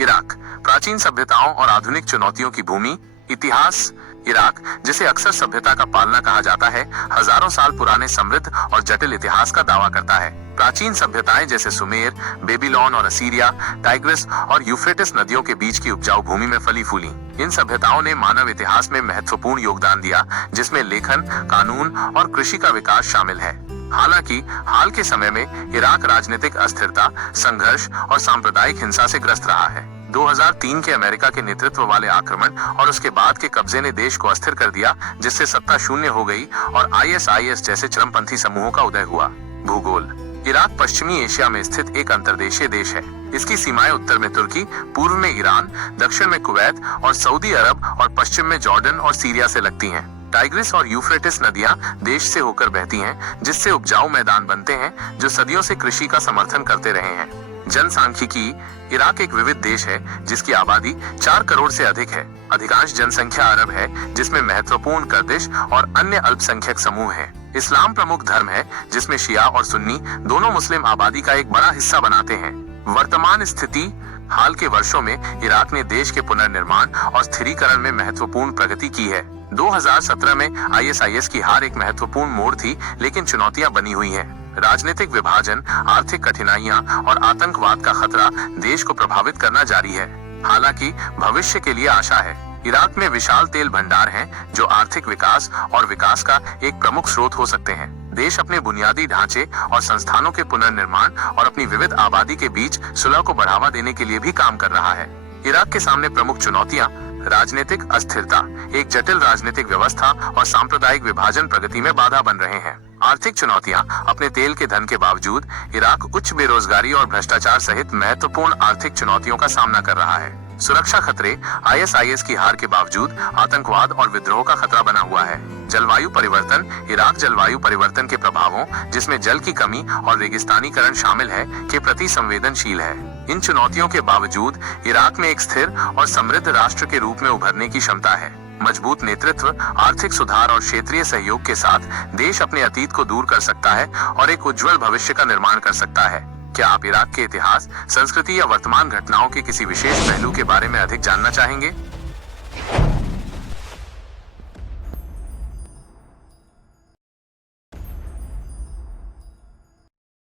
Iraq, प्राचीन सभ्यताओं और आधुनिक चुनौतियों की भूमि। इतिहास। इराक, जिसे अक्सर सभ्यता का पालना कहा जाता है, हजारों साल पुराने समृद्ध और जटिल इतिहास का दावा करता है। प्राचीन सभ्यताएं जैसे सुमेर, बेबीलोन और असीरिया, टाइग्रिस और यूफ्रेटिस नदियों के बीच की उपजाऊ भूमि में फली फूली। इन सभ्यताओं ने मानव इतिहास में महत्वपूर्ण योगदान दिया, जिसमें लेखन, कानून और कृषि का विकास शामिल है। हालांकि हाल के समय में इराक राजनीतिक अस्थिरता, संघर्ष और सांप्रदायिक हिंसा से ग्रस्त रहा है। 2003 के अमेरिका के नेतृत्व वाले आक्रमण और उसके बाद के कब्जे ने देश को अस्थिर कर दिया, जिससे सत्ता शून्य हो गई और ISIS जैसे चरमपंथी समूहों का उदय हुआ। भूगोल। इराक पश्चिमी एशिया में स्थित एक अंतर्देशीय देश है। इसकी सीमाएं उत्तर में तुर्की, पूर्व में ईरान, दक्षिण में कुवैत और सऊदी अरब और पश्चिम में जॉर्डन और सीरिया से लगती हैं। टाइग्रिस और यूफ्रेटिस नदियां देश से होकर बहती हैं, जिससे उपजाऊ मैदान बनते हैं जो सदियों से कृषि का समर्थन करते रहे हैं। जनसांख्यिकी। इराक एक विविध देश है जिसकी आबादी 4 करोड़ से अधिक है। अधिकांश जनसंख्या अरब है, जिसमें महत्वपूर्ण कर्दिश और अन्य अल्पसंख्यक समूह हैं। इस्लाम प्रमुख धर्म है, जिसमें शिया और सुन्नी दोनों मुस्लिम आबादी का एक बड़ा हिस्सा बनाते हैं। वर्तमान स्थिति। हाल के वर्षों में इराक ने देश के पुनर्निर्माण और स्थिरीकरण में महत्वपूर्ण प्रगति की है। 2017 में ISIS की हार एक महत्वपूर्ण मोड़ थी, लेकिन चुनौतियां बनी हुई हैं। राजनीतिक विभाजन, आर्थिक कठिनाइयां और आतंकवाद का खतरा देश को प्रभावित करना जारी है। हालांकि भविष्य के लिए आशा है। इराक में विशाल तेल भंडार हैं, जो आर्थिक विकास और विकास का एक प्रमुख स्रोत हो सकते हैं। देश अपने बुनियादी ढांचे और संस्थानों के पुनर्निर्माण और अपनी विविध आबादी के बीच सुलह को बढ़ावा देने के लिए भी काम कर रहा है। इराक के सामने प्रमुख चुनौतियां: राजनीतिक अस्थिरता, एक जटिल राजनीतिक व्यवस्था और सांप्रदायिक विभाजन प्रगति में बाधा बन रहे हैं। आर्थिक चुनौतियां: अपने तेल के धन के बावजूद इराक उच्च बेरोजगारी और भ्रष्टाचार सहित महत्वपूर्ण आर्थिक चुनौतियों का सामना कर रहा है। सुरक्षा खतरे: ISIS की हार के बावजूद आतंकवाद और विद्रोह का खतरा बना हुआ है। जलवायु परिवर्तन: इराक जलवायु परिवर्तन के प्रभावों, जिसमें जल की कमी और रेगिस्तानीकरण शामिल है, के प्रति संवेदनशील है। इन चुनौतियों के बावजूद इराक में एक स्थिर और समृद्ध राष्ट्र के रूप में उभरने की क्षमता है। मजबूत नेतृत्व, आर्थिक सुधार और क्षेत्रीय सहयोग के साथ देश अपने अतीत को दूर कर सकता है और एक उज्जवल भविष्य का निर्माण कर सकता है। क्या आप इराक के इतिहास, संस्कृति या वर्तमान घटनाओं के किसी विशेष पहलू के बारे में अधिक जानना चाहेंगे?